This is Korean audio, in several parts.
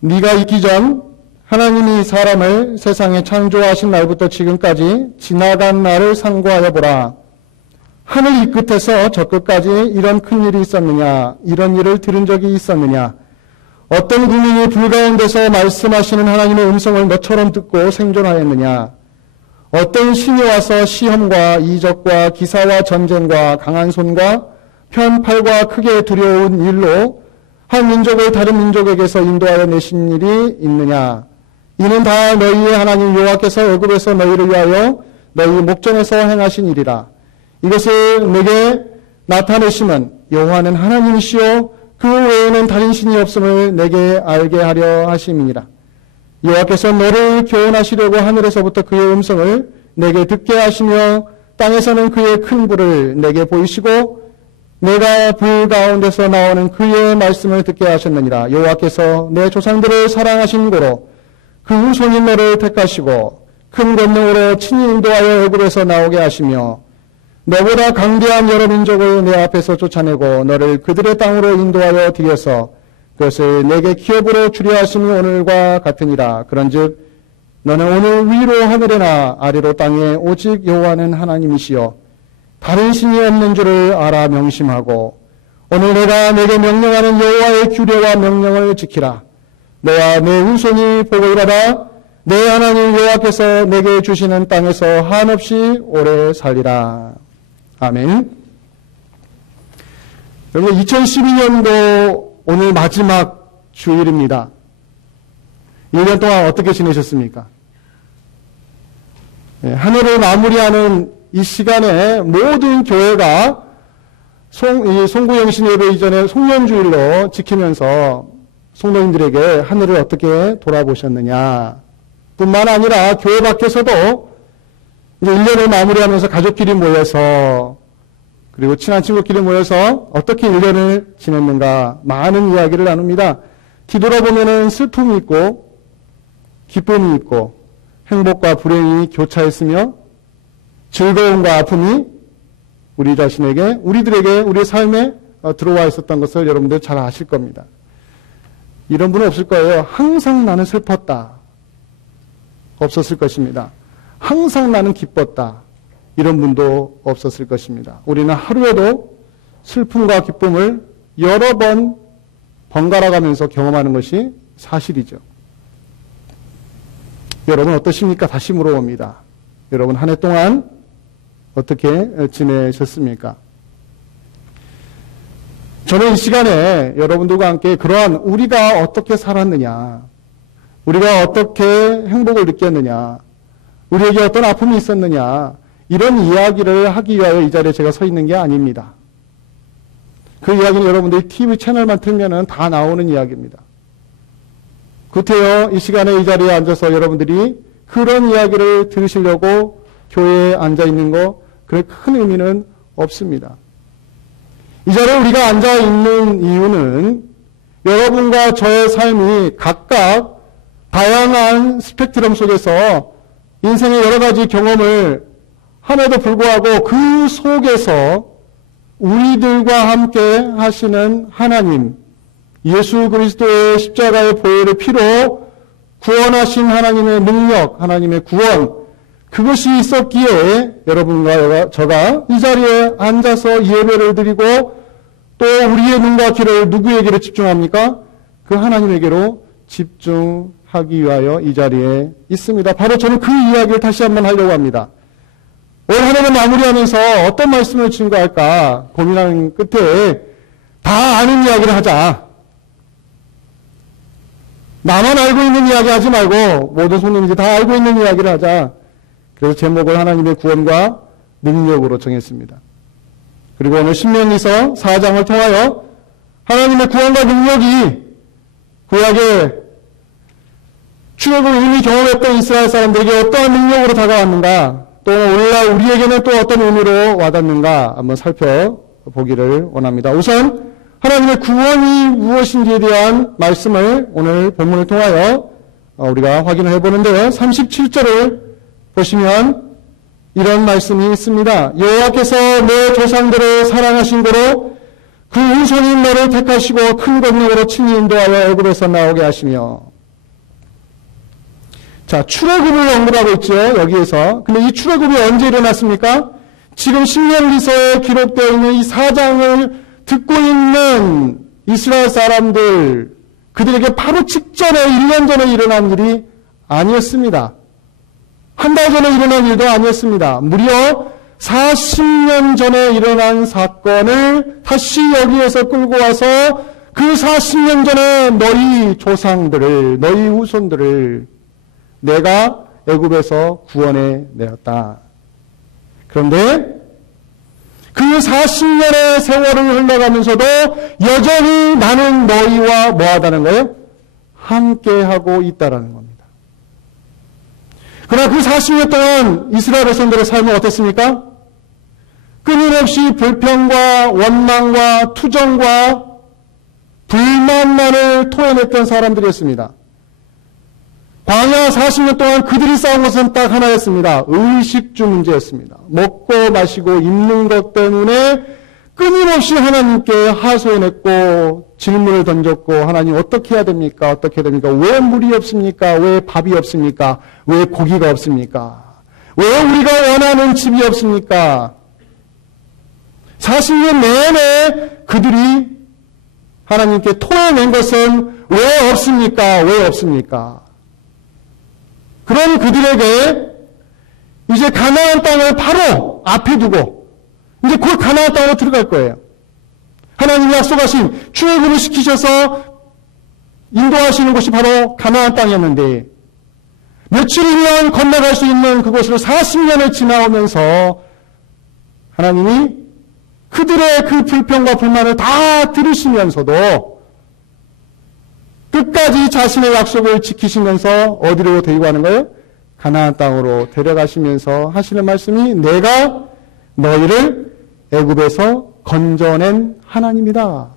네가 있기 전 하나님이 사람을 세상에 창조하신 날부터 지금까지 지나간 날을 상고하여 보라. 하늘 이 끝에서 저 끝까지 이런 큰 일이 있었느냐? 이런 일을 들은 적이 있었느냐? 어떤 국민이 불 가운데서 말씀하시는 하나님의 음성을 너처럼 듣고 생존하였느냐? 어떤 신이 와서 시험과 이적과 기사와 전쟁과 강한 손과 편팔과 크게 두려운 일로 한 민족을 다른 민족에게서 인도하여 내신 일이 있느냐? 이는 다 너희의 하나님 여호와께서 애굽에서 너희를 위하여 너희 목전에서 행하신 일이라. 이것을 내게 나타내심은 여호와는 하나님이시요 그 외에는 다른 신이 없음을 내게 알게 하려 하심이니라. 여호와께서 너를 교훈하시려고 하늘에서부터 그의 음성을 내게 듣게 하시며 땅에서는 그의 큰 불을 내게 보이시고 내가 불 가운데서 나오는 그의 말씀을 듣게 하셨느니라. 여호와께서 내 조상들을 사랑하신 고로 그 후손인 너를 택하시고 큰 권능으로 친히 인도하여 애굽에서 나오게 하시며 너보다 강대한 여러 민족을 내 앞에서 쫓아내고 너를 그들의 땅으로 인도하여 들여서 그것을 내게 기업으로 주려 하심이 오늘과 같으니라. 그런즉 너는 오늘 위로 하늘에나 아래로 땅에 오직 여호와는 하나님이시여 다른 신이 없는 줄을 알아 명심하고 오늘 내가 내게 명령하는 여호와의 규례와 명령을 지키라. 너와 내 후손이 복을 받아 내 하나님 여호와께서 내게 주시는 땅에서 한없이 오래 살리라. 아멘. 여러분 2012년도 오늘 마지막 주일입니다. 1년 동안 어떻게 지내셨습니까? 한 해를 마무리하는 이 시간에 모든 교회가 송구영신 예배 이전에 송년주일로 지키면서 성도님들에게 한 해를 어떻게 돌아보셨느냐 뿐만 아니라 교회 밖에서도 이제 1년을 마무리하면서 가족끼리 모여서 그리고 친한 친구끼리 모여서 어떻게 1년을 지냈는가 많은 이야기를 나눕니다. 뒤돌아보면은 슬픔이 있고 기쁨이 있고 행복과 불행이 교차했으며 즐거움과 아픔이 우리 자신에게 우리들에게 우리의 삶에 들어와 있었던 것을 여러분들 잘 아실 겁니다. 이런 분은 없을 거예요. 항상 나는 슬펐다. 없었을 것입니다. 항상 나는 기뻤다. 이런 분도 없었을 것입니다. 우리는 하루에도 슬픔과 기쁨을 여러 번 번갈아 가면서 경험하는 것이 사실이죠. 여러분 어떠십니까? 다시 물어봅니다. 여러분 한 해 동안 어떻게 지내셨습니까? 저는 이 시간에 여러분들과 함께 그러한 우리가 어떻게 살았느냐, 우리가 어떻게 행복을 느꼈느냐, 우리에게 어떤 아픔이 있었느냐, 이런 이야기를 하기 위하여 이 자리에 제가 서 있는 게 아닙니다. 그 이야기는 여러분들이 TV 채널만 틀면은 다 나오는 이야기입니다. 그렇대요. 이 시간에 이 자리에 앉아서 여러분들이 그런 이야기를 들으시려고 교회에 앉아 있는 거, 그런 큰 의미는 없습니다. 이 자리에 우리가 앉아 있는 이유는 여러분과 저의 삶이 각각 다양한 스펙트럼 속에서 인생의 여러 가지 경험을 함에도 불구하고 그 속에서 우리들과 함께 하시는 하나님, 예수 그리스도의 십자가의 보혈의 피로 구원하신 하나님의 능력, 하나님의 구원, 그것이 있었기에 여러분과 저가 이 자리에 앉아서 예배를 드리고 또 우리의 눈과 귀를 누구에게로 집중합니까? 그 하나님에게로 집중하기 위하여 이 자리에 있습니다. 바로 저는 그 이야기를 다시 한번 하려고 합니다. 올 한 해를 마무리하면서 어떤 말씀을 증거할까 고민하는 끝에 다 아는 이야기를 하자. 나만 알고 있는 이야기 하지 말고 모든 손님들이 다 알고 있는 이야기를 하자. 그래서 제목을 하나님의 구원과 능력으로 정했습니다. 그리고 오늘 신명기서 4장을 통하여 하나님의 구원과 능력이 구약에 출애굽을 이미 경험했던 이스라엘 사람들에게 어떠한 능력으로 다가왔는가, 또 오늘날 우리에게는 또 어떤 의미로 와닿는가 한번 살펴보기를 원합니다. 우선 하나님의 구원이 무엇인지에 대한 말씀을 오늘 본문을 통하여 우리가 확인을 해보는데요. 37절을 보시면 이런 말씀이 있습니다. 여호와께서 내 조상들을 사랑하신 고로 그 그 후손인 너를 택하시고 큰 권능으로 친히 인도하여 애굽에서 나오게 하시며. 자, 출애굽을 언급하고 있죠, 여기에서. 근데 이 출애굽이 언제 일어났습니까? 지금 신명기서에 기록되어 있는 이 사장을 듣고 있는 이스라엘 사람들, 그들에게 바로 직전에 1년 전에 일어난 일이 아니었습니다. 한 달 전에 일어난 일도 아니었습니다. 무려 40년 전에 일어난 사건을 다시 여기에서 끌고 와서 그 40년 전에 너희 조상들을, 너희 후손들을 내가 애굽에서 구원해 내었다. 그런데 그 40년의 세월을 흘러가면서도 여전히 나는 너희와 뭐하다는 거예요? 함께하고 있다라는 겁니다. 그러나 그 40년 동안 이스라엘 백성들의 삶은 어땠습니까? 끊임없이 불평과 원망과 투정과 불만만을 토해냈던 사람들이었습니다. 광야 40년 동안 그들이 싸운 것은 딱 하나였습니다. 의식주 문제였습니다. 먹고 마시고 입는 것 때문에 끊임없이 하나님께 하소연했고 질문을 던졌고, 하나님 어떻게 해야 됩니까? 어떻게 해야 됩니까? 왜 물이 없습니까? 왜 밥이 없습니까? 왜 고기가 없습니까? 왜 우리가 원하는 집이 없습니까? 40년 내내 그들이 하나님께 토해낸 것은 왜 없습니까? 왜 없습니까? 그런 그들에게 이제 가나안 땅을 바로 앞에 두고 이제 곧 가나안 땅으로 들어갈 거예요. 하나님이 약속하신 출애굽을 시키셔서 인도하시는 곳이 바로 가나안 땅이었는데, 며칠이면 건너갈 수 있는 그곳으로 40년을 지나오면서 하나님이 그들의 그 불평과 불만을 다 들으시면서도 끝까지 자신의 약속을 지키시면서 어디로 데리고 가는 거예요? 가나안 땅으로 데려가시면서 하시는 말씀이 내가 너희를 애굽에서 건져낸 하나님이다.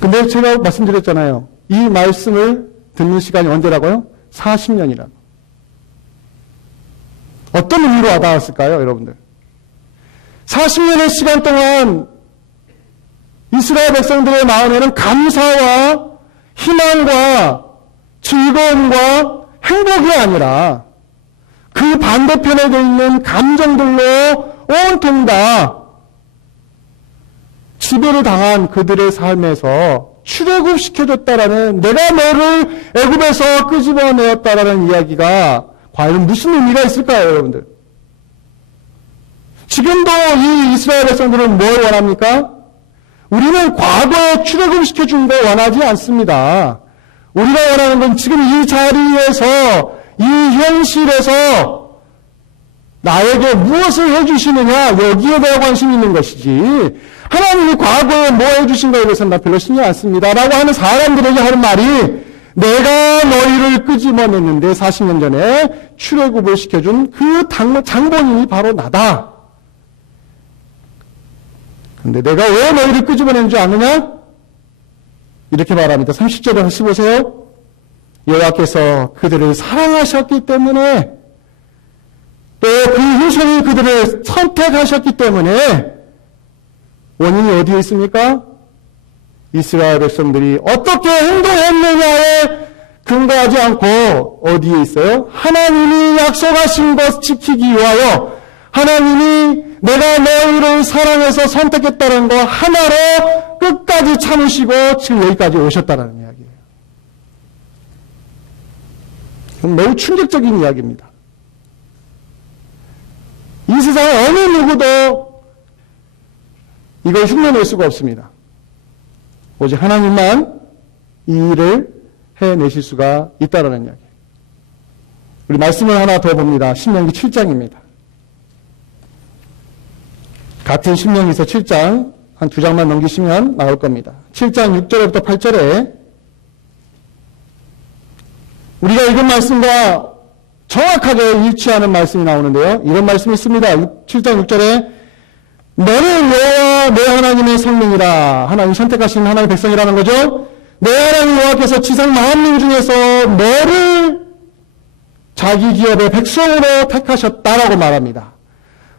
근데 제가 말씀드렸잖아요. 이 말씀을 듣는 시간이 언제라고요? 40년이라고. 어떤 의미로 와닿았을까요, 여러분들? 40년의 시간 동안 이스라엘 백성들의 마음에는 감사와 희망과 즐거움과 행복이 아니라 그 반대편에 있는 감정들로 온통 다 지배를 당한 그들의 삶에서 출애굽시켜줬다라는, 내가 너를 애굽에서 끄집어내었다라는 이야기가 과연 무슨 의미가 있을까요, 여러분들? 지금도 이 이스라엘 백성들은 뭘 원합니까? 우리는 과거에 출애굽시켜준 거 원하지 않습니다. 우리가 원하는 건 지금 이 자리에서, 이 현실에서 나에게 무엇을 해주시느냐, 여기에 대해 관심이 있는 것이지, 하나님이 과거에 뭐 해주신 거에 대해서는 나 별로 신경 안 씁니다 라고 하는 사람들에게 하는 말이, 내가 너희를 끄집어냈는데 40년 전에 출애굽을 시켜준 그 장본인이 바로 나다. 근데 내가 왜 너희를 끄집어낸 줄 아느냐? 이렇게 말합니다. 30절에 다시 보세요. 여호와께서 그들을 사랑하셨기 때문에, 또 그 후손이 그들을 선택하셨기 때문에, 원인이 어디에 있습니까? 이스라엘 백성들이 어떻게 행동했느냐에 근거하지 않고 어디에 있어요? 하나님이 약속하신 것 지키기 위하여, 하나님이 내가 너희를 사랑해서 선택했다는 거 하나로 끝까지 참으시고 지금 여기까지 오셨다는 이야기예요. 매우 충격적인 이야기입니다. 이 세상 어느 누구도 이걸 흉내낼 수가 없습니다. 오직 하나님만 이 일을 해내실 수가 있다는 이야기. 우리 말씀을 하나 더 봅니다. 신명기 7장입니다. 같은 신명기서 7장 한 두 장만 넘기시면 나올 겁니다. 7장 6절부터 8절에 우리가 읽은 말씀과 정확하게 일치하는 말씀이 나오는데요. 이런 말씀이 있습니다. 7장 6절에 너는 여호와 내 하나님의 성민이라. 하나님 선택하신 하나님의 백성이라는 거죠. 내 하나님 여호와께서 지상 만민 중에서 너를 자기 기업의 백성으로 택하셨다라고 말합니다.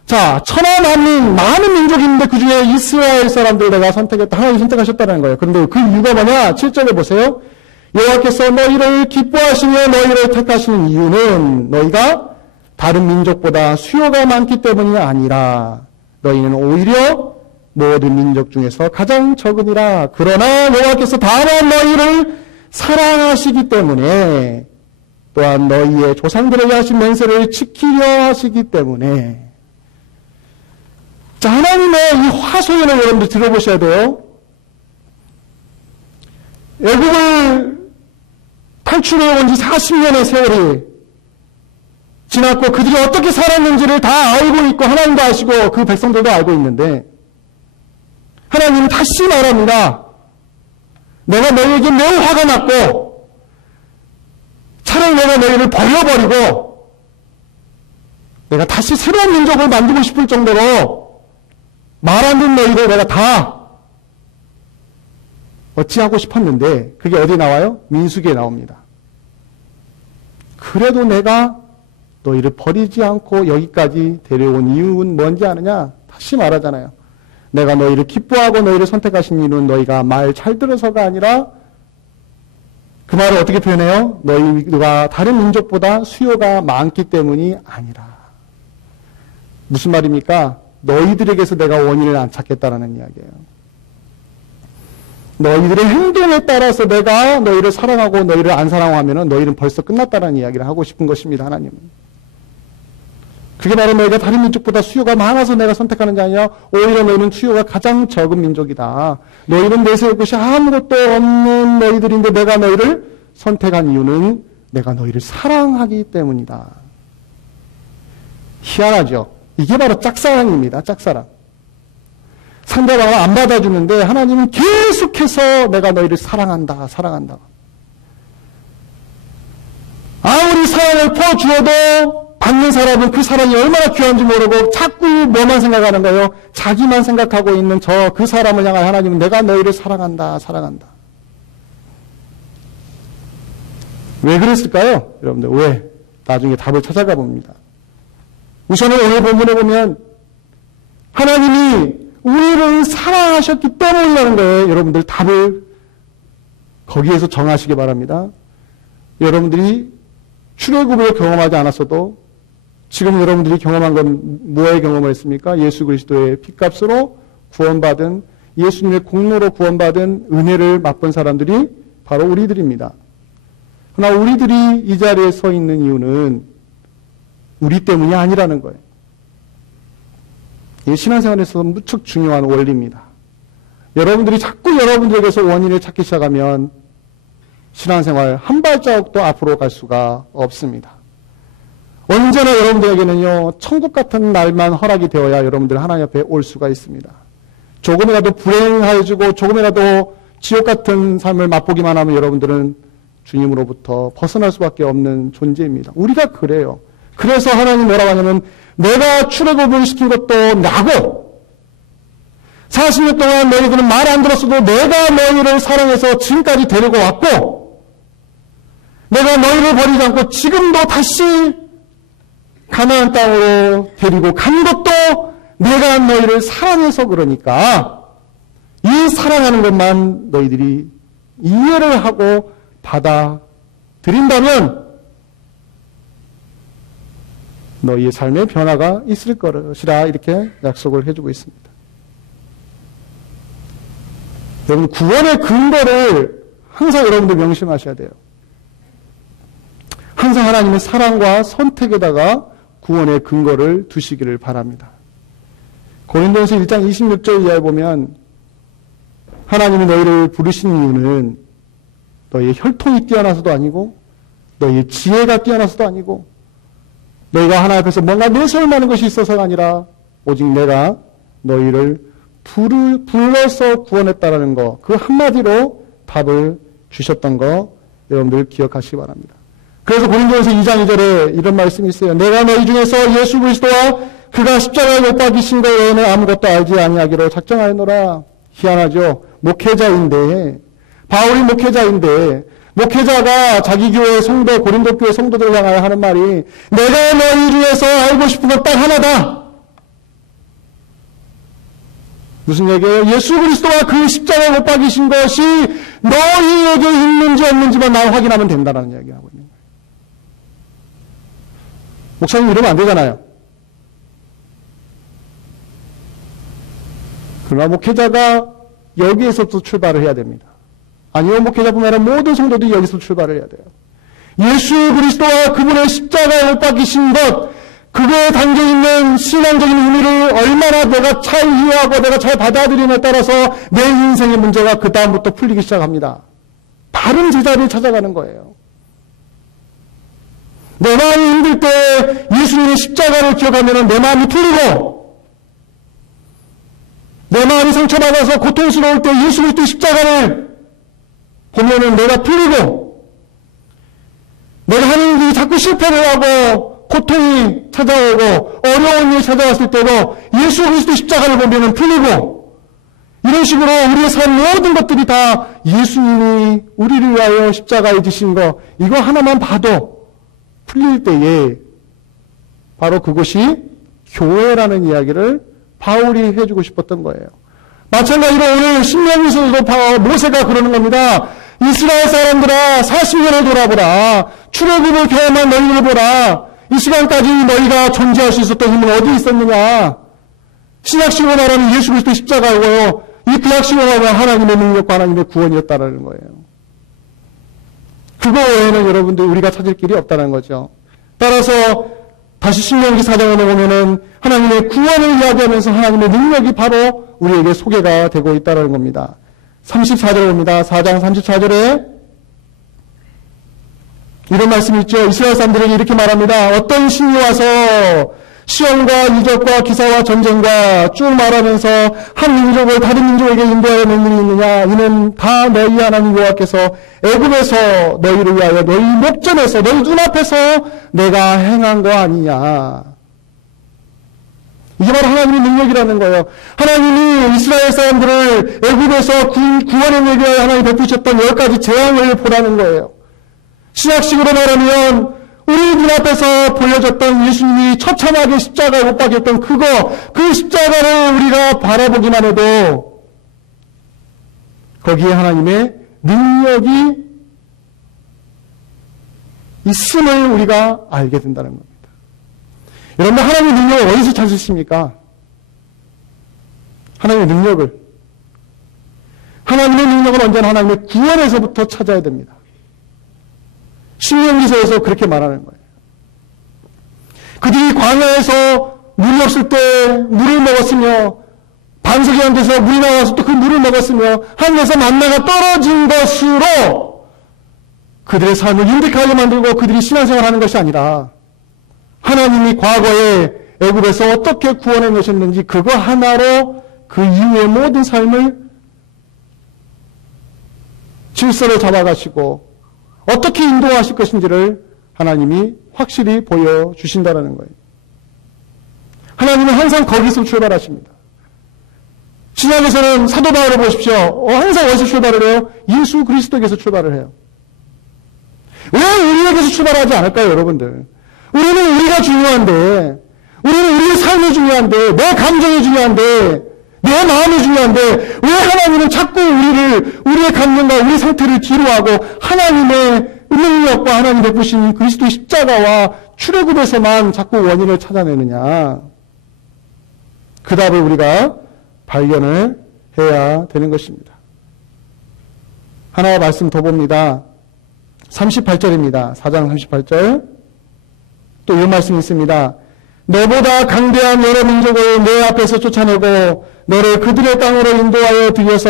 자, 천하 만민, 많은 민족이 있는데 그 중에 이스라엘 사람들을 내가 선택했다. 하나님 선택하셨다는 거예요. 그런데 그 이유가 뭐냐? 7절에 보세요. 여호와께서 너희를 기뻐하시며 너희를 택하시는 이유는 너희가 다른 민족보다 수요가 많기 때문이 아니라 너희는 오히려 모든 민족 중에서 가장 적으니라. 그러나 여호와께서 다만 너희를 사랑하시기 때문에 또한 너희의 조상들에게 하신 맹세를 지키려 하시기 때문에. 자, 하나님의 이 화소연을 여러분들 들어보셔야 돼요. 애국을 탈출해 온 지 40년의 세월이 지났고 그들이 어떻게 살았는지를 다 알고 있고 하나님도 아시고 그 백성들도 알고 있는데 하나님은 다시 말합니다. 내가 너희에게 매우 화가 났고 차라리 내가 너희를 버려버리고 내가 다시 새로운 민족을 만들고 싶을 정도로 말 안 듣는 너희를 내가 다 어찌하고 싶었는데 그게 어디 나와요? 민수기에 나옵니다. 그래도 내가 너희를 버리지 않고 여기까지 데려온 이유는 뭔지 아느냐? 다시 말하잖아요. 내가 너희를 기뻐하고 너희를 선택하신 이유는 너희가 말 잘 들어서가 아니라 그 말을 어떻게 표현해요? 너희가 다른 민족보다 수요가 많기 때문이 아니라. 무슨 말입니까? 너희들에게서 내가 원인을 안 찾겠다라는 이야기예요. 너희들의 행동에 따라서 내가 너희를 사랑하고 너희를 안 사랑하면 너희는 벌써 끝났다라는 이야기를 하고 싶은 것입니다. 하나님은. 그게 바로 너희가 다른 민족보다 수요가 많아서 내가 선택하는 게 아니라 오히려 너희는 수요가 가장 적은 민족이다. 너희는 내세울 것이 아무것도 없는 너희들인데 내가 너희를 선택한 이유는 내가 너희를 사랑하기 때문이다. 희한하죠? 이게 바로 짝사랑입니다. 짝사랑. 상대방을 안 받아주는데 하나님은 계속해서 내가 너희를 사랑한다. 사랑한다. 아무리 사랑을 퍼주어도 받는 사람은 그 사랑이 얼마나 귀한지 모르고 자꾸 뭐만 생각하는 거예요. 자기만 생각하고 있는 그 사람을 향한 하나님은 내가 너희를 사랑한다. 사랑한다. 왜 그랬을까요? 여러분들 왜? 나중에 답을 찾아가 봅니다. 우선은 오늘 본문에 보면 하나님이 우리를 사랑하셨기 때문이라는 거예요. 여러분들 답을 거기에서 정하시기 바랍니다. 여러분들이 출애굽을 경험하지 않았어도 지금 여러분들이 경험한 건 뭐의 경험을 했습니까? 예수 그리스도의 핏값으로 구원받은 예수님의 공로로 구원받은 은혜를 맛본 사람들이 바로 우리들입니다. 그러나 우리들이 이 자리에 서 있는 이유는 우리 때문이 아니라는 거예요. 이 신앙생활에서 무척 중요한 원리입니다. 여러분들이 자꾸 여러분들에게서 원인을 찾기 시작하면 신앙생활 한 발자국도 앞으로 갈 수가 없습니다. 언제나 여러분들에게는요, 천국 같은 날만 허락이 되어야 여러분들 하나님 앞에 올 수가 있습니다. 조금이라도 불행해지고 조금이라도 지옥 같은 삶을 맛보기만 하면 여러분들은 주님으로부터 벗어날 수밖에 없는 존재입니다. 우리가 그래요. 그래서 하나님 뭐라고 하냐면 내가 출애굽을 시킨 것도 나고 40년 동안 너희들은 말 안 들었어도 내가 너희를 사랑해서 지금까지 데리고 왔고 내가 너희를 버리지 않고 지금도 다시 가나안 땅으로 데리고 간 것도 내가 너희를 사랑해서 그러니까 이 사랑하는 것만 너희들이 이해를 하고 받아들인다면 너희의 삶에 변화가 있을 것이라 이렇게 약속을 해주고 있습니다. 여러분 구원의 근거를 항상 여러분들 명심하셔야 돼요. 항상 하나님의 사랑과 선택에다가 구원의 근거를 두시기를 바랍니다. 고린도전서 1장 26절 이하에 보면 하나님이 너희를 부르신 이유는 너희의 혈통이 뛰어나서도 아니고 너희의 지혜가 뛰어나서도 아니고 너희가 하나님 앞에서 뭔가 내세울 만한 것이 있어서가 아니라 오직 내가 너희를 불러서 구원했다라는 거, 그 한마디로 답을 주셨던 거 여러분들 기억하시기 바랍니다. 그래서 고린도전서 2장 2절에 이런 말씀이 있어요. 내가 너희 중에서 예수 그리스도와 그가 십자가에 못 박히신 것 외에는 아무것도 알지 아니하기로 작정하였노라. 희한하죠. 목회자인데 바울이 목회자인데 목회자가 자기 교회 성도 고린도 교회 성도들을 향하여 하는 말이 내가 너희 중에서 알고 싶은 건 딱 하나다. 무슨 얘기예요? 예수 그리스도가 그 십자가에 못 박이신 것이 너희에게 있는지 없는지만 나 확인하면 된다는 이야기하고 있는 거예요. 목사님 이러면 안 되잖아요. 그러나 목회자가 여기에서부터 출발을 해야 됩니다. 아니요, 목회자뿐만 아니라 모든 성도들이 여기서 출발을 해야 돼요. 예수 그리스도와 그분의 십자가에 못 박이신 것, 그거에 담겨있는 신앙적인 의미를 얼마나 내가 잘 이해하고 내가 잘 받아들이냐에 따라서 내 인생의 문제가 그 다음부터 풀리기 시작합니다. 바른 제자리를 찾아가는 거예요. 내 마음이 힘들 때 예수님의 십자가를 기억하면 내 마음이 풀리고, 내 마음이 상처받아서 고통스러울 때 예수 그리스도의 십자가를 보면은 내가 풀리고, 내가 하는 일이 자꾸 실패를 하고 고통이 찾아오고 어려운 일이 찾아왔을 때도 예수 그리스도 십자가를 보면 풀리고, 이런 식으로 우리의 삶 모든 것들이 다 예수님이 우리를 위하여 십자가에 지신 거, 이거 하나만 봐도 풀릴 때에 바로 그것이 교회라는 이야기를 바울이 해주고 싶었던 거예요. 마찬가지로 오늘 신명기서도 모세가 그러는 겁니다. 이스라엘 사람들아, 40년을 돌아보라. 출애굽을 경험한 너희를 보라. 이 시간까지 너희가 존재할 수 있었던 힘은 어디 있었느냐? 신약식으로 말하면 예수 그리스도의 십자가고요. 이 구약식으로 말하면 하나님의 능력과 하나님의 구원이었다는 거예요. 그거 외에는 여러분들 우리가 찾을 길이 없다는 거죠. 따라서 다시 신명기 4장에 보면은 하나님의 구원을 이야기하면서 하나님의 능력이 바로 우리에게 소개가 되고 있다는 겁니다. 34절 봅니다. 4장 34절에 이런 말씀이 있죠. 이스라엘 사람들에게 이렇게 말합니다. 어떤 신이 와서 시험과 이적과 기사와 전쟁과 쭉 말하면서 한 민족을 다른 민족에게 인도하여 낼 일이 있느냐? 이는 다 너희 하나님 여호와께서 애굽에서 너희를 위하여 너희 목전에서 너희 눈앞에서 내가 행한 거 아니냐? 이게 바로 하나님의 능력이라는 거예요. 하나님이 이스라엘 사람들을 애굽에서 구원을 위하여 하나님이 베푸셨던 10가지 재앙을 보라는 거예요. 신약식으로 말하면 우리 눈앞에서 보여졌던 예수님이 처참하게 십자가에 못 박혔던 그 십자가를 우리가 바라보기만 해도 거기에 하나님의 능력이 있음을 우리가 알게 된다는 겁니다. 여러분, 하나님의 능력을 어디서 찾으십니까? 하나님의 능력을. 하나님의 능력은 언제나 하나님의 구원에서부터 찾아야 됩니다. 신명기서에서 그렇게 말하는 거예요. 그들이 광야에서 물이 없을 때 물을 먹었으며, 반석이 안 돼서 물이 나와서 또 그 물을 먹었으며, 하늘에서 만나가 떨어진 것으로 그들의 삶을 윤택하게 만들고 그들이 신앙생활을 하는 것이 아니라, 하나님이 과거에 애굽에서 어떻게 구원해 내셨는지 그거 하나로 그 이후의 모든 삶을 질서를 잡아가시고 어떻게 인도하실 것인지를 하나님이 확실히 보여주신다는 거예요. 하나님은 항상 거기서 출발하십니다. 신약에서는 사도 바울을 보십시오. 항상 어디서 출발을 해요? 예수 그리스도에게서 출발을 해요. 왜 우리에게서 출발하지 않을까요, 여러분들? 우리는 우리가 중요한데, 우리는 우리의 삶이 중요한데, 내 감정이 중요한데, 내 마음이 중요한데, 왜 하나님은 자꾸 우리의 감정과 우리 상태를 뒤로하고 하나님의 능력과 하나님 베푸신 그리스도의 십자가와 출애굽에서만 자꾸 원인을 찾아내느냐? 그 답을 우리가 발견을 해야 되는 것입니다. 하나의 말씀 더 봅니다. 38절입니다. 4장 38절. 또 이 말씀이 있습니다. 너보다 강대한 여러 민족을 내 앞에서 쫓아내고 너를 그들의 땅으로 인도하여 들여서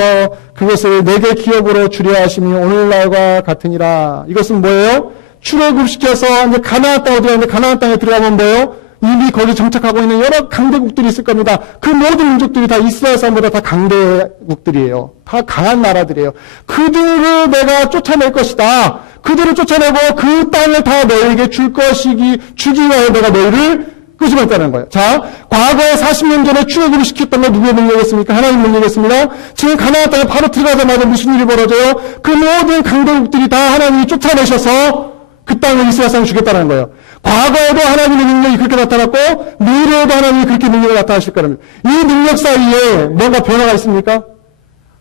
그것을 내게 기업으로 주려 하심이 오늘날과 같으니라. 이것은 뭐예요? 출애굽시켜서 이제 가나안 땅에 들어가는데, 가나안 땅에 들어가면 뭐예요? 이미 거기 정착하고 있는 여러 강대국들이 있을 겁니다. 그 모든 민족들이 다 이스라엘 사람보다 다 강대국들이에요. 다 강한 나라들이에요. 그들을 내가 쫓아낼 것이다. 그들을 쫓아내고 그 땅을 다 너에게 주기 위하여 내가 너희를 끄집어냈다는 거예요. 자, 과거에 40년 전에 출애굽을 시켰던 건 누구의 능력이었습니까? 하나님 능력이었습니다. 지금 가나안 땅에 바로 들어가자마자 무슨 일이 벌어져요? 그 모든 강대국들이 다 하나님이 쫓아내셔서 그 땅을 이스라엘 사람 주겠다는 거예요. 과거에도 하나님의 능력이 그렇게 나타났고 미래에도 하나님이 그렇게 능력을 나타나실 거라는 거예요. 이 능력 사이에 뭔가 변화가 있습니까?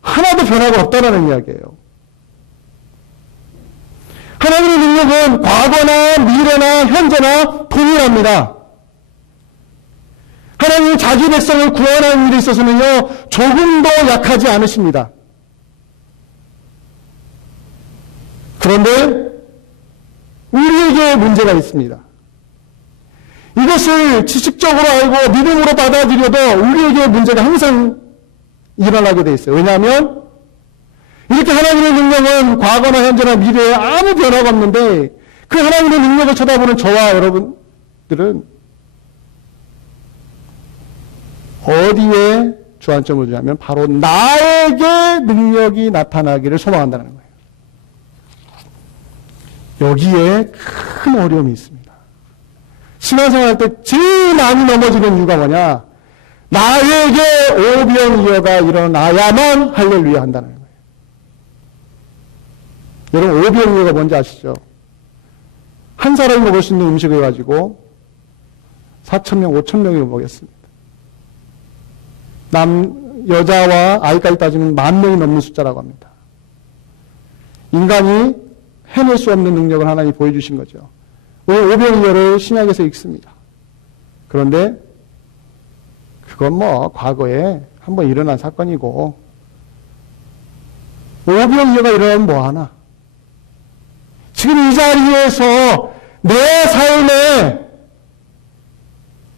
하나도 변화가 없다는 이야기예요. 하나님의 능력은 과거나 미래나 현재나 동일합니다. 하나님은 자기 백성을 구원하는 일에 있어서는요, 조금도 약하지 않으십니다. 그런데 우리에게 문제가 있습니다. 이것을 지식적으로 알고 믿음으로 받아들여도 우리에게 문제가 항상 일어나게 돼 있어요. 왜냐하면 이렇게 하나님의 능력은 과거나 현재나 미래에 아무 변화가 없는데 그 하나님의 능력을 쳐다보는 저와 여러분들은 어디에 주안점을 두냐면 바로 나에게 능력이 나타나기를 소망한다는 거예요. 여기에 큰 어려움이 있습니다. 신앙생활 때 제일 많이 넘어지는 이유가 뭐냐? 나에게 오병이어가 일어나야만 할렐루야 한다는 거예요. 여러분, 오병이어가 뭔지 아시죠? 한 사람이 먹을 수 있는 음식을 가지고 4,000명, 5,000명이 먹였습니다. 여자와 아이까지 따지면 10,000명이 넘는 숫자라고 합니다. 인간이 해낼 수 없는 능력을 하나님이 보여주신 거죠. 오늘 오병이어를 신약에서 읽습니다. 그런데 그건 과거에 한번 일어난 사건이고 오병이어가 일어나면 뭐하나? 지금 이 자리에서 내 삶에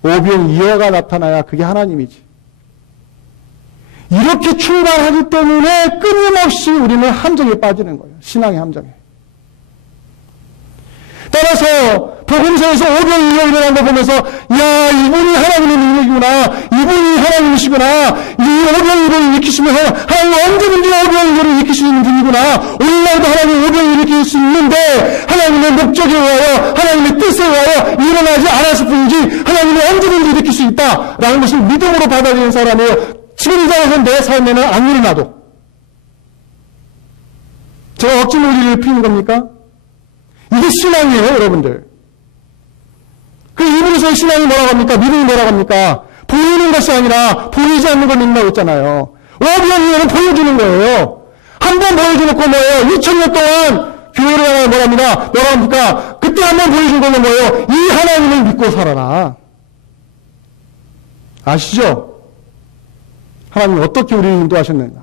오병이어가 나타나야 그게 하나님이지. 이렇게 출발하기 때문에 끊임없이 우리는 함정에 빠지는 거예요. 신앙의 함정에. 따라서 복음서에서 오병이어 일어난 거 보면서 야, 이분이 하나님의 능력이구나, 이분이 하나님이시구나, 이 오병이어를 일으키시면 하나님 언제든지 오병이어를 일으킬 수 있는 분이구나, 오늘날도 하나님 오병이어를 일으킬 수 있는데 하나님의 목적에 의하여 하나님의 뜻에 의하여 일어나지 않았을 뿐이지 하나님이 언제든지 일으킬 수 있다라는 것을 믿음으로 받아들이는 사람이에요. 지금 이 자리에서 내 삶에는 안 일어나도 제가 억지 논리를 피는 겁니까? 이게 신앙이에요, 여러분들. 그 이분에서의 신앙이 뭐라고 합니까? 믿음이 뭐라고 합니까? 보이는 것이 아니라 보이지 않는 걸 믿는다고 했잖아요. 오병이어는 보여주는 거예요. 한 번 보여주놓고 뭐예요? 2000년 동안 교회를 하나 뭐라고 합니까? 그때 한 번 보여준 거는 뭐예요? 이 하나님을 믿고 살아라. 아시죠? 하나님이 어떻게 우리를 인도하셨는가?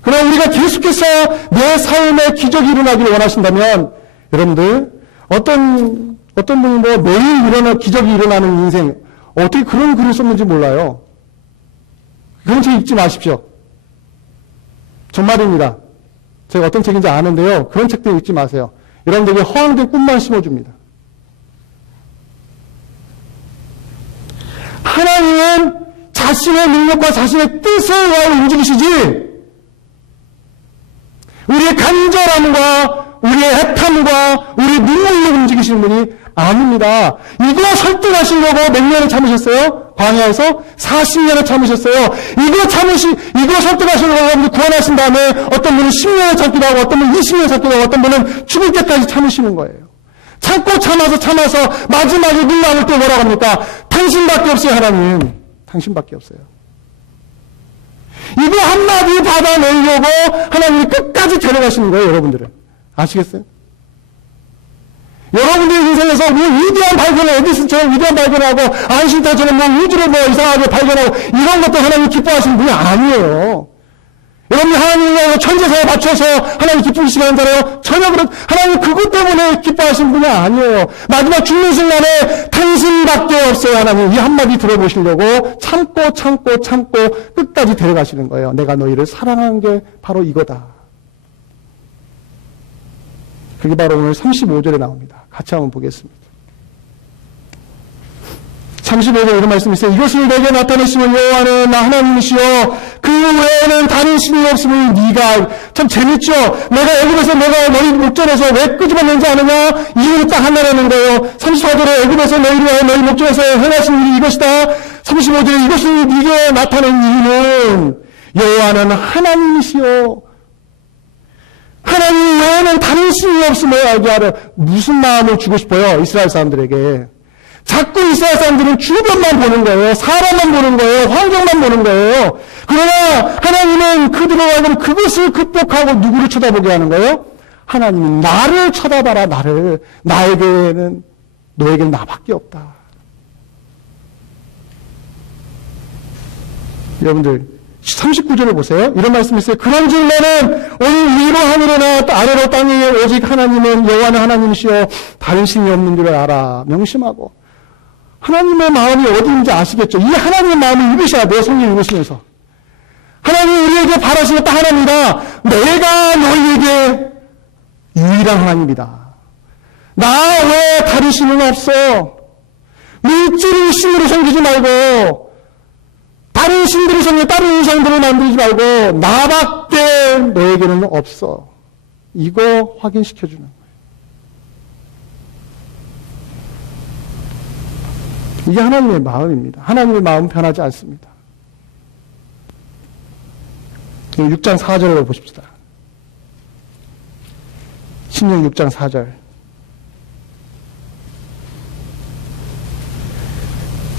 그러나 우리가 계속해서 내 삶에 기적이 일어나기를 원하신다면 여러분들 어떤 분이 매일 기적이 일어나는 인생 어떻게 그런 글을 썼는지 몰라요. 그런 책 읽지 마십시오. 정말입니다. 제가 어떤 책인지 아는데요. 그런 책들 읽지 마세요. 여러분들에게 허황된 꿈만 심어줍니다. 하나님은 자신의 능력과 자신의 뜻에 의하여 움직이시지 우리의 간절함과 우리의 애탐과 우리의 눈물로 움직이시는 분이 아닙니다. 이거 설득하시려고 몇 년을 참으셨어요? 광야에서 40년을 참으셨어요. 이거 설득하시려고 여러분들 구원하신 다음에 어떤 분은 10년을 참기도 하고 어떤 분은 20년을 참기도 하고 어떤 분은 죽을 때까지 참으시는 거예요. 참고 참아서 마지막에 눈 나올 때 뭐라고 합니까? 당신밖에 없어요, 하나님. 당신밖에 없어요. 이거 한마디 받아내려고 하나님이 끝까지 데려가시는 거예요, 여러분들은. 아시겠어요? 여러분들의 인생에서 위대한 발견을, 에디슨처럼 위대한 발견하고, 아인슈타인처럼 우주를 이상하게 발견하고, 이런 것도 하나님이 기뻐하시는 분이 아니에요. 여러분이 하나님과 천재사에 맞춰서 하나님 기쁘시게 한다래요? 전혀 하나님 그것 때문에 기뻐하시는 분이 아니에요. 마지막 죽는 순간에 당신밖에 없어요, 하나님. 이 한마디 들어보시려고 참고 끝까지 데려가시는 거예요. 내가 너희를 사랑하는 게 바로 이거다. 그게 바로 오늘 35절에 나옵니다. 같이 한번 보겠습니다. 35절에 이런 말씀이 있어요. 이것을 내게 나타내시면 여호와는 나 하나님이시여 그 외에는 다른 신이 없으면 네가 참 재밌죠. 내가 애굽에서 내가 너희 목전에서 왜 끄집어낸지 아느냐? 이유는 딱 하나라는 거예요. 34절에 애굽에서 너희를 위하여 너희 목전에서 행하신 일이 이것이다. 35절에 이것을 네게 나타낸 이유는 여호와는 하나님이시여 하나님 외에는 다른 신이 없음을 알게 하려. 무슨 마음을 주고 싶어요? 이스라엘 사람들에게. 자꾸 이스라엘 사람들은 주변만 보는 거예요. 사람만 보는 거예요. 환경만 보는 거예요. 그러나 하나님은 그들로 하여금 그것을 극복하고 누구를 쳐다보게 하는 거예요? 하나님은 나를 쳐다봐라. 나를. 너에게는 나밖에 없다. 여러분들 39절을 보세요. 이런 말씀이 있어요. 그런즉 너는 오늘 위로 하늘이나 아래로 땅에 오직 하나님은 여호와는 하나님이시여 다른 신이 없는 줄을 알아. 명심하고 하나님의 마음이 어디인지 아시겠죠? 이 하나님의 마음을 읽으셔야 돼요. 성경 읽으시면서. 하나님 우리에게 바라시는 딱 하나입니다. 내가 너희에게 유일한 하나님이다. 나 외에 다른 신은 없어. 물질의 신으로 섬기지 말고 다른 신들을 섬겨 다른 이상들을 만들지 말고 나밖에 너에게는 없어. 이거 확인시켜주는 거예요. 이게 하나님의 마음입니다. 하나님의 마음은 변하지 않습니다. 6장 4절을 보십시다. 신명 6장 4절.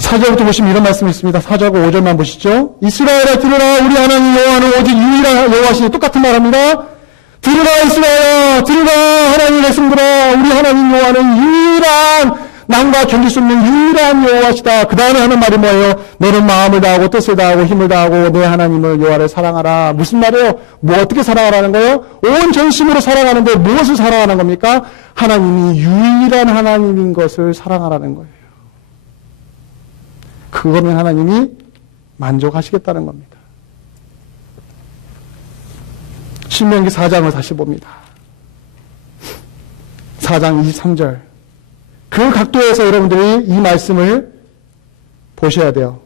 4절부터 보시면 이런 말씀이 있습니다. 4절하고 5절만 보시죠. 이스라엘아 들으라. 우리 하나님 여호와는 오직 유일한 여호와시니 똑같은 말합니다. 들으라 이스라엘아 들으라. 하나님의 백성들아 우리 하나님 여호와는 유일한 남과 견딜 수 없는 유일한 여호와시다. 그 다음에 하는 말이 뭐예요? 너는 마음을 다하고 뜻을 다하고 힘을 다하고 내 하나님을 여호와를 사랑하라. 무슨 말이에요? 뭐 어떻게 사랑하라는 거예요? 온 전심으로 사랑하는데 무엇을 사랑하는 겁니까? 하나님이 유일한 하나님인 것을 사랑하라는 거예요. 그거면 하나님이 만족하시겠다는 겁니다. 신명기 4장을 다시 봅니다. 4장 23절. 그 각도에서 여러분들이 이 말씀을 보셔야 돼요.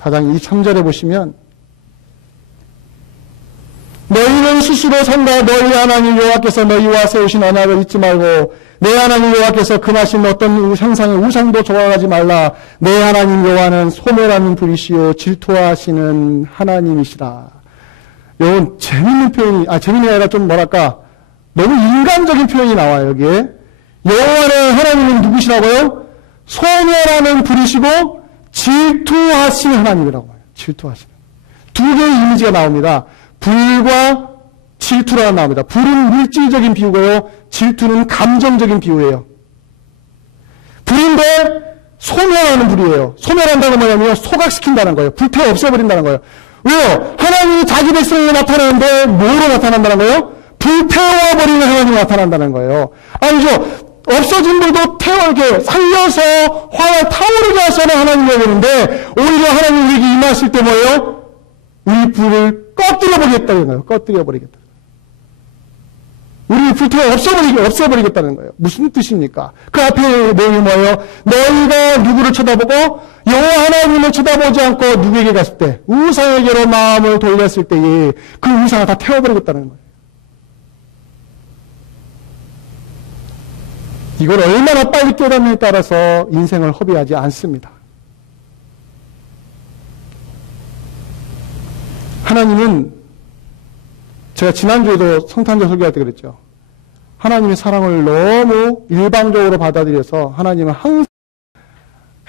4장 23절에 보시면 너희는 스스로 산다. 너희 하나님 여호와께서 너희와 세우신 언약을 잊지 말고 내 하나님 여호와께서 금하신 어떤 형상의 우상도 좋아하지 말라. 내 하나님 여호와는 소멸하는 분이시요 질투하시는 하나님이시라. 이건 재밌는 표현이 재밌는 게 아니라 좀 뭐랄까 너무 인간적인 표현이 나와요. 여기에 여호와는 하나님은 누구시라고요? 소멸하는 분이시고 질투하시는 하나님이라고 해요. 질투하시는. 두 개의 이미지가 나옵니다. 불과 질투라고 나옵니다. 불은 물질적인 비유고요. 질투는 감정적인 비유예요. 불인데 소멸하는 불이에요. 소멸한다는 뭐냐면요. 소각시킨다는 거예요. 불태워 없애버린다는 거예요. 왜요? 하나님이 자기 백성에게 나타나는데 뭐로 나타난다는 거예요? 불태워버리는 하나님이 나타난다는 거예요. 아니죠. 없어진 불도 태우게 살려서 화가 타오르게 하셔서 하나님이 오는데 오히려 하나님 우리에게 임하실 때 뭐예요? 우리 불을 꺼뜨려버리겠다는 거예요. 꺼뜨려버리겠다. 우리 불태워 없애버리겠다는 거예요. 무슨 뜻입니까? 그 앞에 내용이 뭐예요? 너희가 누구를 쳐다보고 여호와 하나님을 쳐다보지 않고 누구에게 갔을 때 우상에게로 마음을 돌렸을 때에 그 우상을 다 태워버리겠다는 거예요. 이걸 얼마나 빨리 깨닫느냐에 따라서 인생을 허비하지 않습니다. 하나님은 제가 지난주에도 성탄절 설교할 때 그랬죠. 하나님의 사랑을 너무 일방적으로 받아들여서 하나님은 항상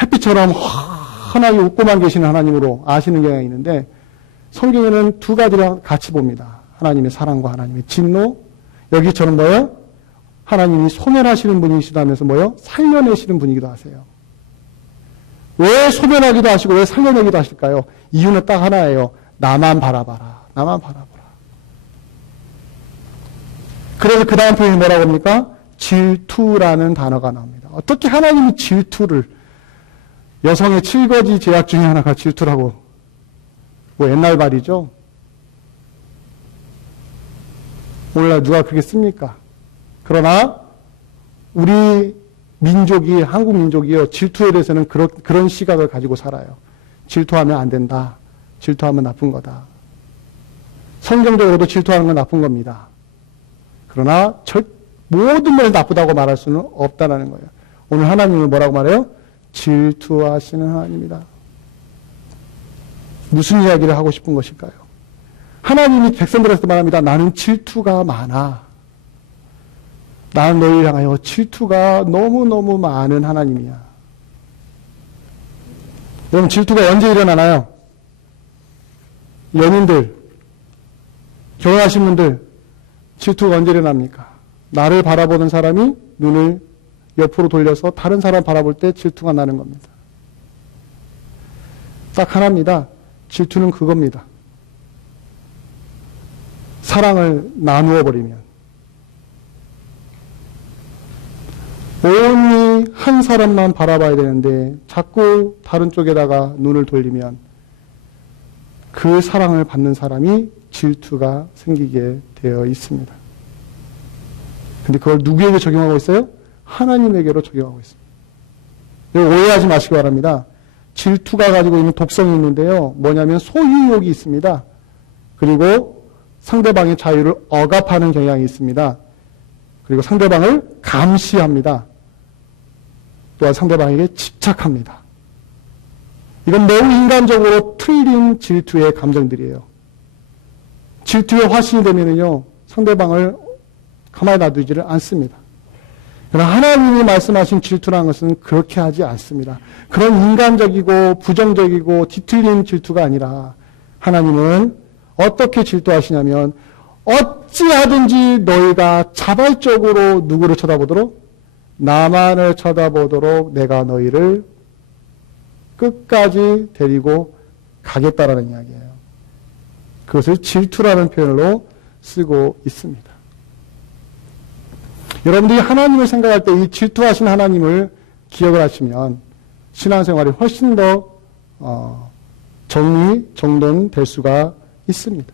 햇빛처럼 환하게 웃고만 계시는 하나님으로 아시는 경향이 있는데 성경에는 두 가지를 같이 봅니다. 하나님의 사랑과 하나님의 진노. 여기처럼 뭐예요? 하나님이 소멸하시는 분이시다면서 뭐예요? 살려내시는 분이기도 하세요. 왜 소멸하기도 하시고 왜 살려내기도 하실까요? 이유는 딱 하나예요. 나만 바라봐라. 나만 바라봐라. 그래서 그 다음 표현이 뭐라고 합니까? 질투라는 단어가 나옵니다. 어떻게 하나님이 질투를 여성의 7가지 죄악 중에 하나가 질투라고 뭐 옛날 말이죠. 오늘날 누가 그렇게 씁니까? 그러나 우리 민족이 한국 민족이요 질투에 대해서는 그런 시각을 가지고 살아요. 질투하면 안 된다. 질투하면 나쁜 거다. 성경적으로도 질투하는 건 나쁜 겁니다. 그러나 모든 면에서 나쁘다고 말할 수는 없다는 거예요. 오늘 하나님은 뭐라고 말해요? 질투하시는 하나님이다. 무슨 이야기를 하고 싶은 것일까요? 하나님이 백성들한테 말합니다. 나는 질투가 많아. 나는 너희를 향하여 질투가 너무너무 많은 하나님이야. 여러분, 질투가 언제 일어나나요? 연인들, 결혼하신 분들, 질투가 언제 일어납니까? 나를 바라보는 사람이 눈을 옆으로 돌려서 다른 사람 바라볼 때 질투가 나는 겁니다. 딱 하나입니다. 질투는 그겁니다. 사랑을 나누어 버리면, 온전히 한 사람만 바라봐야 되는데 자꾸 다른 쪽에다가 눈을 돌리면 그 사랑을 받는 사람이 질투가 생기게 되어 있습니다. 근데 그걸 누구에게 적용하고 있어요? 하나님에게로 적용하고 있습니다. 오해하지 마시기 바랍니다. 질투가 가지고 있는 독성이 있는데요. 뭐냐면 소유욕이 있습니다. 그리고 상대방의 자유를 억압하는 경향이 있습니다. 그리고 상대방을 감시합니다. 또한 상대방에게 집착합니다. 이건 매우 인간적으로 틀린 질투의 감정들이에요. 질투의 화신이 되면요, 상대방을 가만히 놔두지를 않습니다. 그러나 하나님이 말씀하신 질투라는 것은 그렇게 하지 않습니다. 그런 인간적이고 부정적이고 뒤틀린 질투가 아니라 하나님은 어떻게 질투하시냐면 어찌하든지 너희가 자발적으로 누구를 쳐다보도록? 나만을 쳐다보도록 내가 너희를 끝까지 데리고 가겠다라는 이야기예요. 그것을 질투라는 표현으로 쓰고 있습니다. 여러분들이 하나님을 생각할 때 이 질투하신 하나님을 기억을 하시면 신앙생활이 훨씬 더 정돈될 수가 있습니다.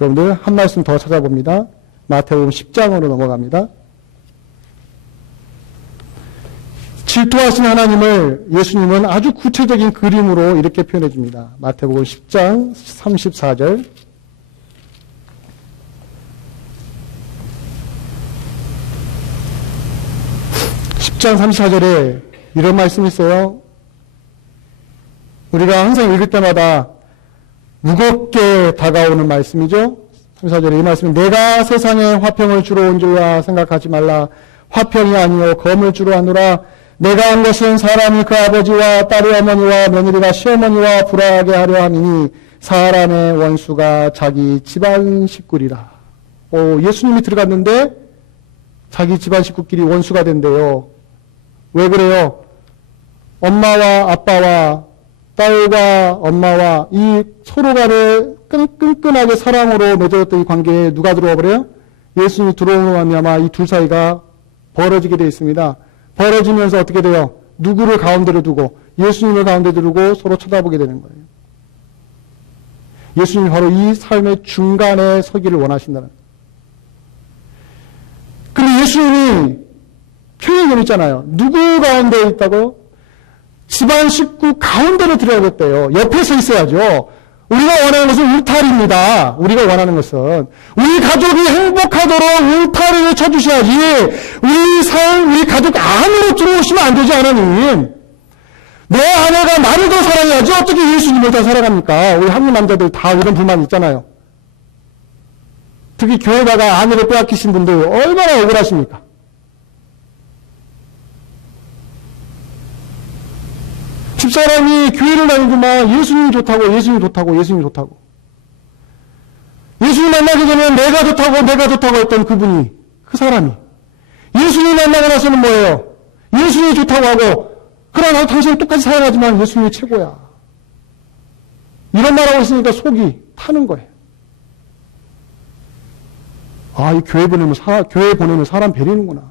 여러분들 한 말씀 더 찾아봅니다. 마태복음 10장으로 넘어갑니다. 질투하신 하나님을 예수님은 아주 구체적인 그림으로 이렇게 표현해 줍니다. 마태복음 10장 34절. 10장 34절에 이런 말씀이 있어요. 우리가 항상 읽을 때마다 무겁게 다가오는 말씀이죠. 34절에 이 말씀은 내가 세상에 화평을 주러 온 줄라 생각하지 말라. 화평이 아니요 검을 주러 왔노라. 내가 온 것은 사람이 그 아버지와 딸의 어머니와 며느리가 시어머니와 불화하게 하려 함이니 사람의 원수가 자기 집안 식구리라. 예수님이 들어갔는데 자기 집안 식구끼리 원수가 된대요. 왜 그래요? 엄마와 아빠와 딸과 엄마와 이 서로 간에 끈끈하게 사랑으로 맺어졌던 이 관계에 누가 들어와 버려요? 예수님이 들어오면 아마 이 둘 사이가 벌어지게 되어 있습니다. 벌어지면서 어떻게 돼요? 누구를 가운데로 두고 예수님을 가운데 두고 서로 쳐다보게 되는 거예요. 예수님이 바로 이 삶의 중간에 서기를 원하신다는 거예요. 근데 예수님이 표현이 있잖아요. 누구 가운데 있다고요? 집안 식구 가운데로 들어야겠대요. 옆에 서 있어야죠. 우리가 원하는 것은 울타리입니다. 우리가 원하는 것은 우리 가족이 행복하도록 울타리를 쳐주셔야지 우리 삶, 우리 가족 안으로 들어오시면 안 되지 하나님. 내 아내가 나를 더 사랑해야지 어떻게 예수님을 더 사랑합니까? 우리 한국 남자들 다 이런 불만 있잖아요. 특히 교회다가 아내를 빼앗기신 분들 얼마나 억울하십니까? 집사람이 교회를 다니지만 예수님이 좋다고 예수님이 좋다고 예수님이 좋다고 예수님 만나게 되면 내가 좋다고 했던 그분이 그 사람이 예수님 만나고 나서는 뭐예요? 예수님이 좋다고 하고 그러나 당신은 똑같이 살아가지만 예수님이 최고야. 이런 말하고 있으니까 속이 타는 거예요. 아, 이 교회 보내면 사람 베리는구나.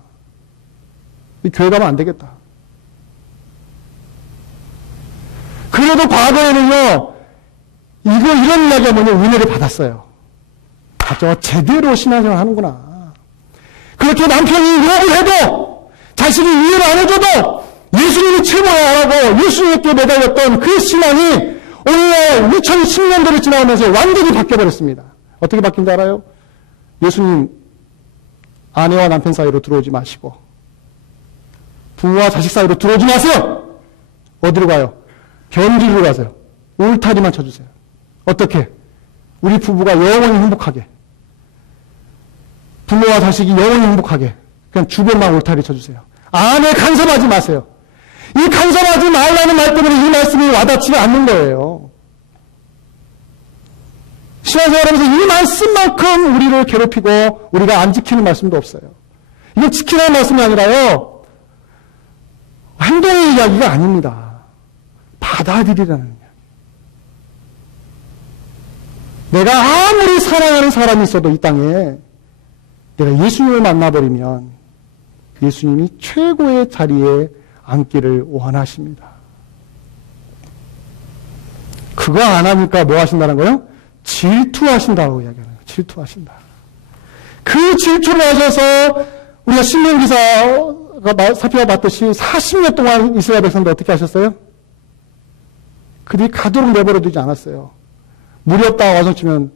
이 교회 가면 안 되겠다. 그래도 과거에는요, 이런 이야기가 뭐냐, 은혜를 받았어요. 맞죠? 제대로 신앙생활 하는구나. 그렇게 남편이 욕을 해도, 자식이 이해를 안 해줘도, 예수님이 최고야라고 예수님께 매달렸던 그 신앙이 오늘 2010년대를 지나가면서 완전히 바뀌어버렸습니다. 어떻게 바뀐 줄 알아요? 예수님, 아내와 남편 사이로 들어오지 마시고, 부모와 자식 사이로 들어오지 마세요! 어디로 가요? 변기로 가세요. 울타리만 쳐주세요. 어떻게? 우리 부부가 영원히 행복하게, 부모와 자식이 영원히 행복하게 그냥 주변만 울타리 쳐주세요. 아내 간섭하지 마세요. 이 간섭하지 말라는 말 때문에 이 말씀이 와닿지가 않는 거예요. 신앙생활하면서 이 말씀만큼 우리를 괴롭히고 우리가 안 지키는 말씀도 없어요. 이건 지키라는 말씀이 아니라요, 행동의 이야기가 아닙니다. 받아들이라는 이야기. 내가 아무리 사랑하는 사람이 있어도 이 땅에 내가 예수님을 만나버리면 예수님이 최고의 자리에 앉기를 원하십니다. 그거 안 하니까 뭐 하신다는 거예요? 질투하신다고 이야기하는 거예요. 질투하신다. 그 질투를 하셔서 우리가 신명기사가 살펴봤듯이 40년 동안 이스라엘 백성들 어떻게 하셨어요? 그들이 가도록 내버려 두지 않았어요. 물이 없다가 와서 치면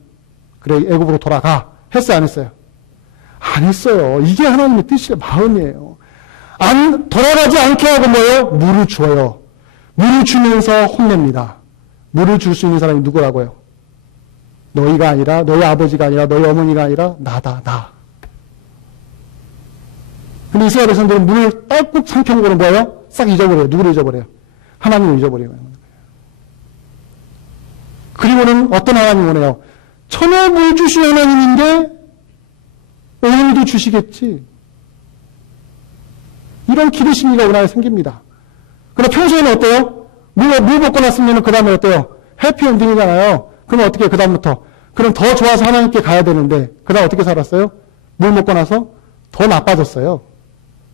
그래 애굽으로 돌아가 했어요, 안 했어요? 안 했어요. 이게 하나님의 뜻이에요. 마음이에요. 돌아가지 않게 하고 뭐예요? 물을 줘요. 물을 주면서 혼냅니다. 물을 줄 수 있는 사람이 누구라고요? 너희가 아니라, 너희 아버지가 아니라, 너희 어머니가 아니라 나다, 나. 근데 이스라엘 백성들은 물을 딸꾹 삼켜보고는 뭐예요? 싹 잊어버려요. 누구를 잊어버려요? 하나님을 잊어버려요. 그리고는 어떤 하나님 오네요? 천하 물 주신 하나님인데 오늘도 주시겠지. 이런 기대심리가 우리 안에 생깁니다. 그러나 평소에는 어때요? 물 먹고 났으면 그 다음에 어때요? 해피엔딩이잖아요. 그럼 어떻게 그 다음부터? 그럼 더 좋아서 하나님께 가야 되는데 그 다음 어떻게 살았어요? 물 먹고 나서 더 나빠졌어요.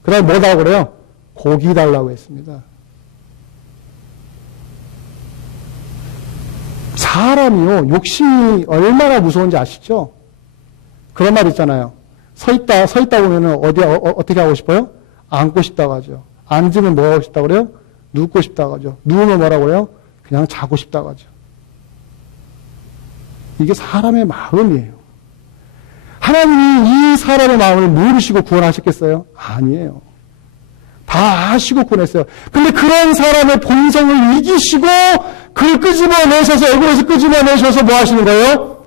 그 다음에 뭐 달라고 그래요? 고기 달라고 했습니다. 사람이요, 욕심이 얼마나 무서운지 아시죠? 그런 말 있잖아요. 서 있다 보면은 어떻게 하고 싶어요? 앉고 싶다고 하죠. 앉으면 뭐 하고 싶다고 그래요? 눕고 싶다고 하죠. 누우면 뭐라고 그래요? 그냥 자고 싶다고 하죠. 이게 사람의 마음이에요. 하나님이 이 사람의 마음을 모르시고 구원하셨겠어요? 아니에요. 다 아시고 구원했어요. 근데 그런 사람의 본성을 이기시고 그를 끄집어내셔서, 애굽에서 끄집어내셔서 뭐 하시는 거예요?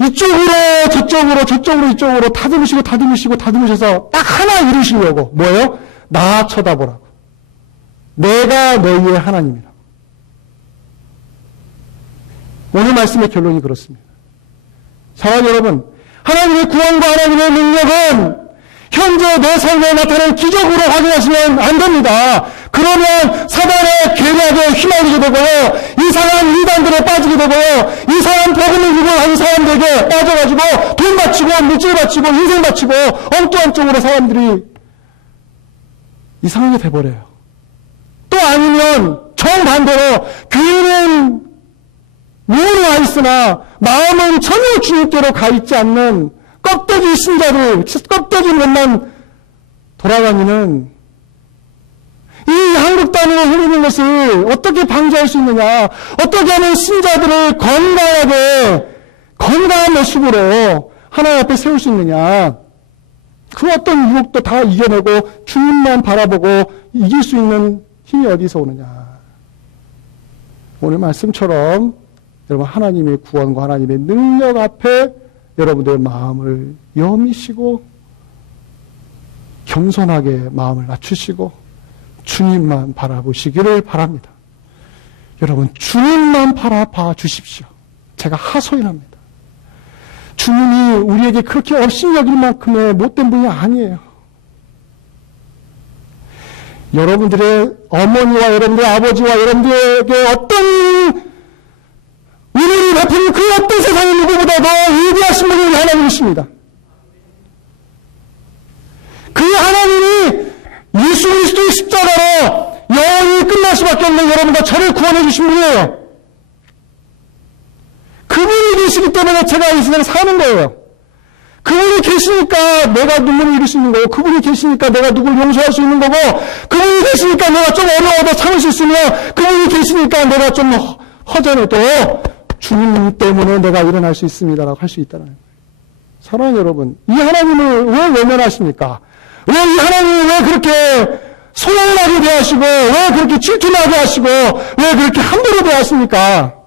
이쪽으로 저쪽으로 이쪽으로 다듬으셔서 딱 하나 이루시려고. 뭐예요? 나 쳐다보라고. 내가 너희의 하나님이라고. 오늘 말씀의 결론이 그렇습니다. 사랑하는 여러분, 하나님의 구원과 하나님의 능력은 현재 내 삶에 나타나는 기적으로 확인하시면 안 됩니다. 그러면 사단의 계략에 휘말리게 되고요, 이상한 이단들에 빠지게 되고요, 이상한 복음을 유명한 사람들에게 빠져가지고 돈 바치고 물질 바치고 인생 바치고 엉뚱한 쪽으로 사람들이 이상하게 돼버려요. 또 아니면 정반대로 교회는 눈은 와 있으나 마음은 전혀 주님께로 가 있지 않는 껍데기 신자들, 껍데기 몸만 돌아다니는, 이 한국 땅으로 흐르는 것을 어떻게 방지할 수 있느냐, 어떻게 하면 신자들을 건강한 모습으로 하나님 앞에 세울 수 있느냐, 그 어떤 유혹도 다 이겨내고 주님만 바라보고 이길 수 있는 힘이 어디서 오느냐. 오늘 말씀처럼 여러분, 하나님의 구원과 하나님의 능력 앞에 여러분들의 마음을 여미시고 겸손하게 마음을 낮추시고 주님만 바라보시기를 바랍니다. 여러분, 주님만 바라봐 주십시오. 제가 하소연합니다. 주님이 우리에게 그렇게 업신여길 만큼의 못된 분이 아니에요. 여러분들의 어머니와 여러분들의 아버지와 여러분들에게 어떤 은혜를 베푸는 그 어떤 세상의 누구보다도 위대하신 분이 하나님이십니다. 그 하나님이 예수 그리스도의 십자가로 영원히 끝날 수밖에 없는 여러분과 저를 구원해 주신 분이에요. 그분이 계시기 때문에 제가 이 세상에 사는 거예요. 그분이 계시니까 내가 눈물을 흘릴 수 있는 거고, 그분이 계시니까 내가 누굴 용서할 수 있는 거고, 그분이 계시니까 내가 좀 어려워도 참을 수 있으며, 그분이 계시니까 내가 좀 허전해도 주님 때문에 내가 일어날 수 있습니다라고 할 수 있다는 거예요. 사랑하는 여러분, 이 하나님을 왜 외면하십니까? 왜 이 하나님을 왜 그렇게 소홀하게 대하시고, 왜 그렇게 질투나게 하시고, 왜 그렇게 함부로 대하십니까?